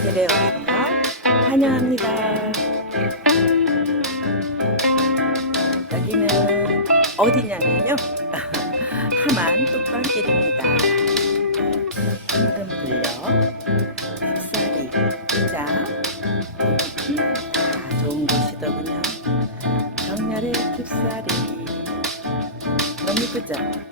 배려입니다 환영합니다. 여기는 어디냐면요. 하만 뚝방길입니다. 방금 들려 햇살이 자다 좋은 곳이더군요. 정렬의 깁사리 너무 이쁘죠?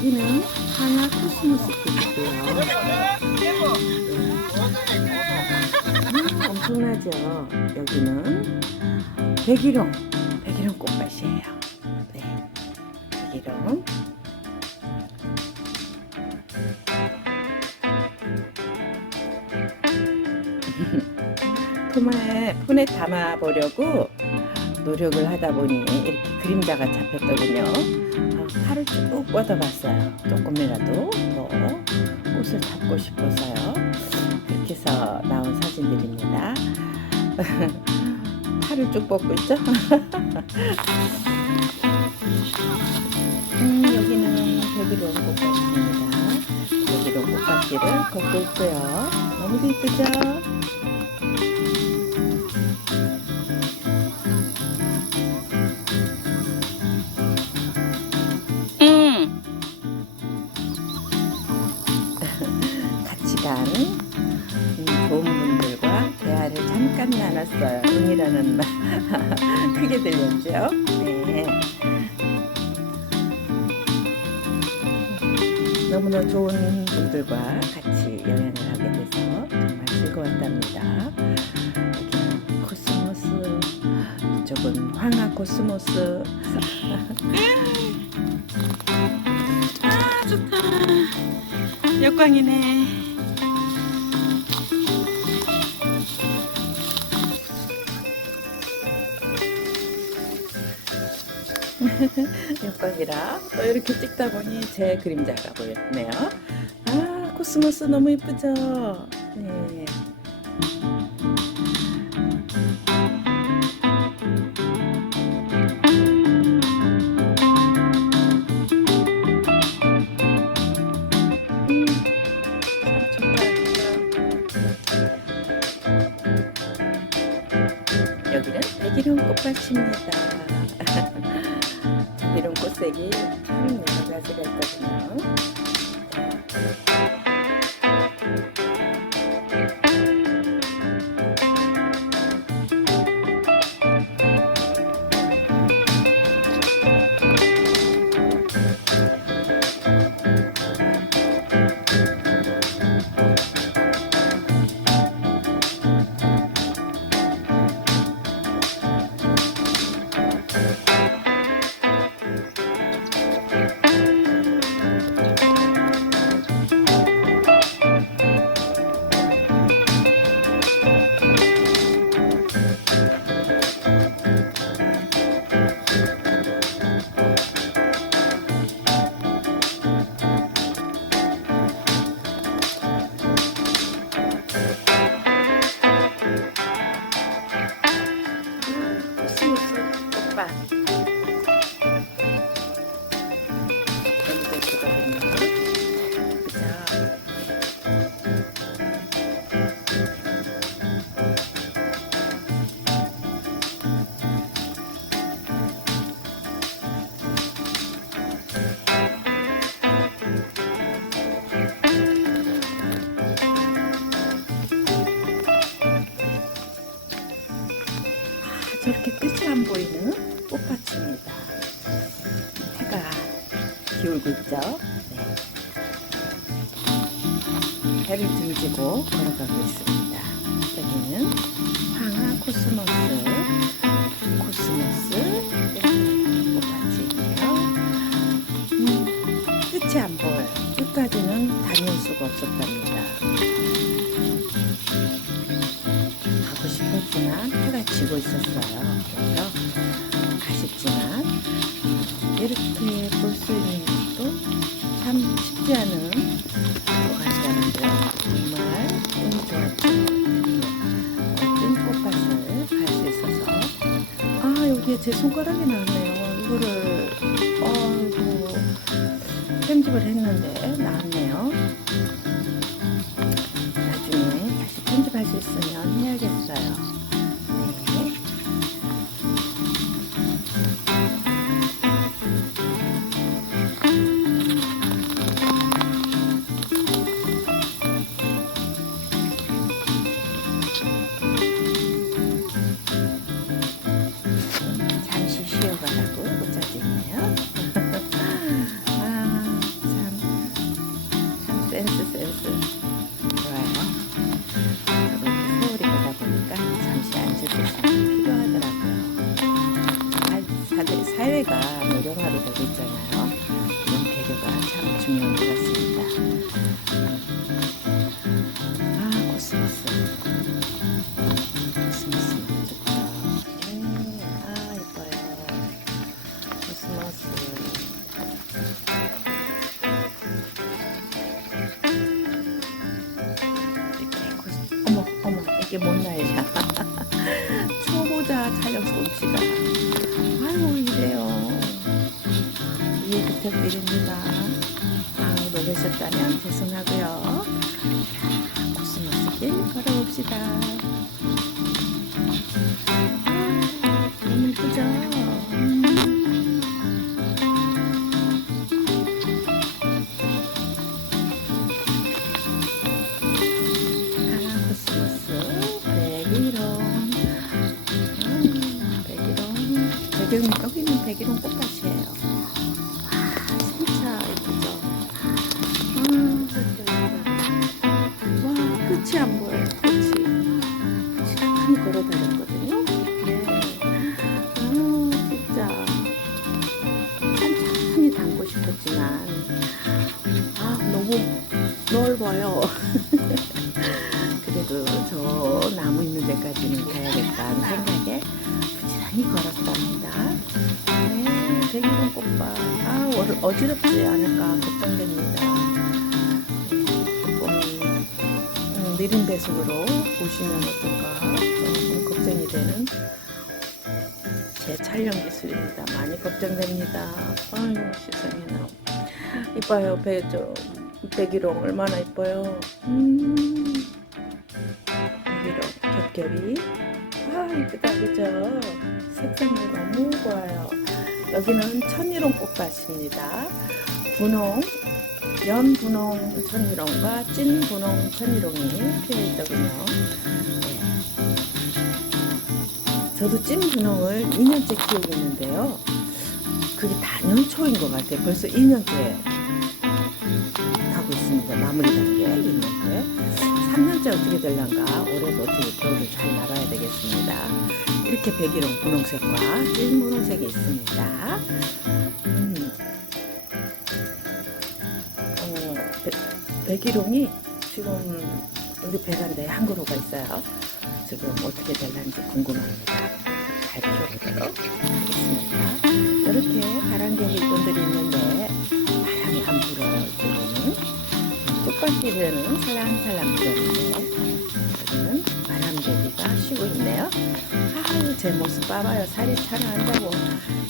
여기는 하나 코스모스 꽃이고요. 음, 엄청나죠? 여기는 백일홍, 백일홍 꽃밭이에요. 네, 백일홍. 토마에 폰에 담아 보려고 노력을 하다 보니 이렇게 그림자가 잡혔더군요. 아, 팔을 쭉 뻗어봤어요. 조금이라도 더 꽃을 잡고 싶어서요. 이렇게 해서 나온 사진들입니다. 팔을 쭉 뻗고 있죠? 음, 여기는 백일홍 꽃밭입니다. 백일홍 꽃밭길을 걷고 있고요. 너무도 이쁘죠? 들렸죠? 네. 너무나 좋은 분들과 같이 여행을 하게 돼서 정말 즐거웠답니다. 코스모스, 이쪽은 황화 코스모스. 아 좋다. 역광이네. 역광이라 또 이렇게 찍다 보니 제 그림자가 보였네요. 아 코스모스 너무 예쁘죠? 네. 음. 여기는 백일홍 꽃밭입니다. 꽃색이 참 여러 가지가 있거든요. 안 보이는 꽃밭입니다. 해가 기울고 있죠? 네. 해를 등지고 걸어가고 있습니다. 여기는 황화 코스모스, 코스모스 꽃밭이 있네요. 음, 끝이 안 보여요. 끝까지는 다닐 수가 없었답니다. 가고 싶었지만 해가 지고 있었어요. 아 여기에 제 손가락이 나왔네요. 이거를 어이구 편집을 했는데 나왔네요. 나중에 다시 편집할 수 있으면 해야겠어요. 부탁드립니다. 아우, 놀라셨다면 죄송하고요. 자, 코스모스 길 걸어봅시다. 걸어 다녔거든요 네. 아 진짜 천천히 담고 싶었지만 아 너무 넓어요 그래도 저 나무 있는 데까지는 가야겠다는 생각에 부지런히 걸었답니다. 네, 봐. 아, 어- 어지럽지 않을까 걱정됩니다. 음, 느린 배속으로 보시면 어떤가 촬영 기술입니다. 많이 걱정됩니다. 아유, 세상에 나. 이봐요, 배, 저, 배기롱 얼마나 이뻐요. 음, 배기롱, 겹겹이. 아, 이쁘다, 그죠? 색상이 너무 좋아요. 여기는 천일홍 꽃밭입니다. 분홍, 연 분홍 천일홍과 찐 분홍 천일홍이 피어 있더군요. 네. 저도 찐 분홍을 2년째 키우고 있는데요. 그게 단연초인 것 같아요. 벌써 2년째 가고 있습니다. 마무리 단계 2년째. 3년째 어떻게 될란가 올해도 어떻게 겨울을 잘 나가야 되겠습니다. 이렇게 백일홍 분홍색과 찐 분홍색이 있습니다. 음. 어, 배, 백일홍이 지금 우리 베란다에 한 그루가 있어요. 지금 어떻게 될란지 궁금합니다. 잘 키워보도록 하겠습니다. 이렇게 바람개비 분들이 있는데 바람이 안 불어요. 이쪽에는 꽃밭길에는 살랑살랑 불었는데 여기는 바람개비가 쉬고 있네요. 아유 제 모습 봐봐요. 살이 차나 한다고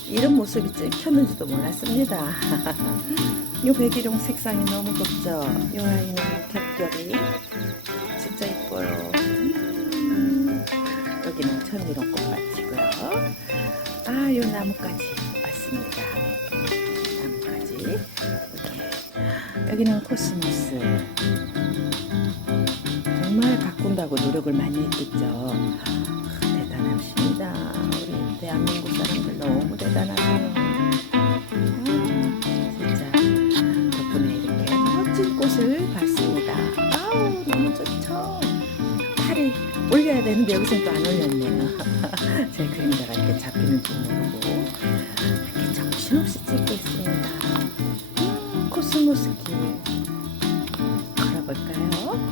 이런 모습이 찍혔는지도 몰랐습니다. 요 백일용 색상이 너무 곱죠. 요 아이는 겹겹이 진짜 이뻐요. 천일홍 꽃밭이고요. 아, 요 나무까지 왔습니다. 나무까지 이렇게 여기는 코스모스. 정말 가꾼다고 노력을 많이 했겠죠. 아, 대단하십니다. 우리 대한민국 사람들 너무 대단하세 올려야 되는데 여기서 또안 올렸네요. 제 그림자가 이렇게 잡히는지 모르고 이렇게 정신없이 찍고 있습니다. 음, 코스모스 길 걸어볼까요?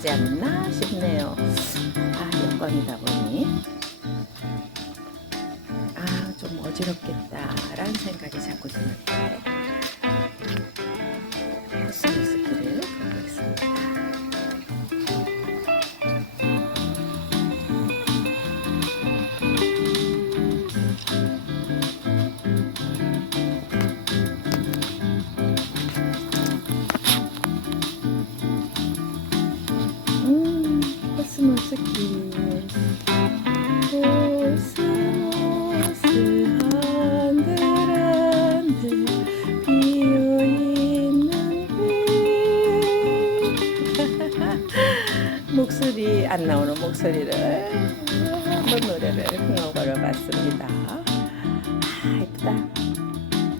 좋았지 않나 싶네요. 아, 여건이다 보니. 아, 좀 어지럽겠다라는 생각이 자꾸 드는데. 목소리를 한번 노래를 흥얼거려 봤습니다. 아, 이쁘다.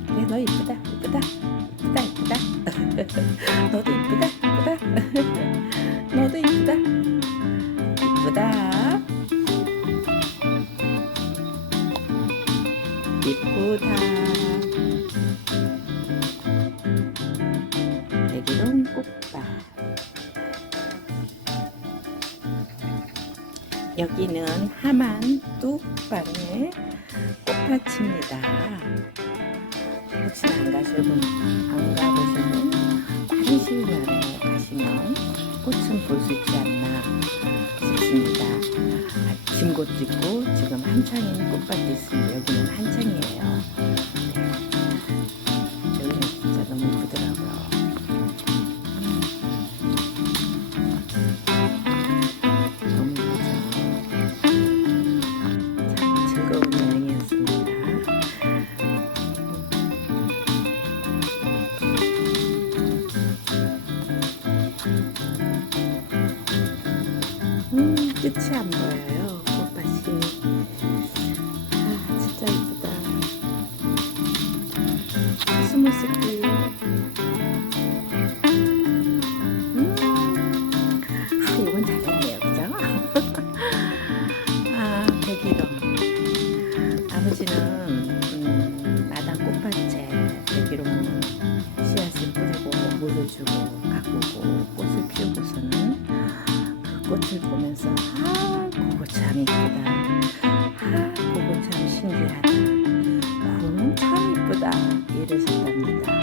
그래, 너 이쁘다, 이쁘다, 이쁘다, 이쁘다. 너도 이쁘다, 이쁘다. 너도 이쁘다. 이쁘다. 여기는 하만 뚝방의 꽃밭입니다. 혹시나 안 가셔본, 안 가보시면 내에 가시면 꽃은 볼 수 있지 않나 싶습니다. 아침꽃 있고 지금 한창인 꽃밭도 있습니다. 여기는 한창이에요. 끝이 안 보여요. 꽃밭이. 아, 진짜 이쁘다. 길. 꽃을 보면서 아 그거 참 이쁘다. 아 그거 참 신기하다. 그거는 참 이쁘다. 이러셨답니다.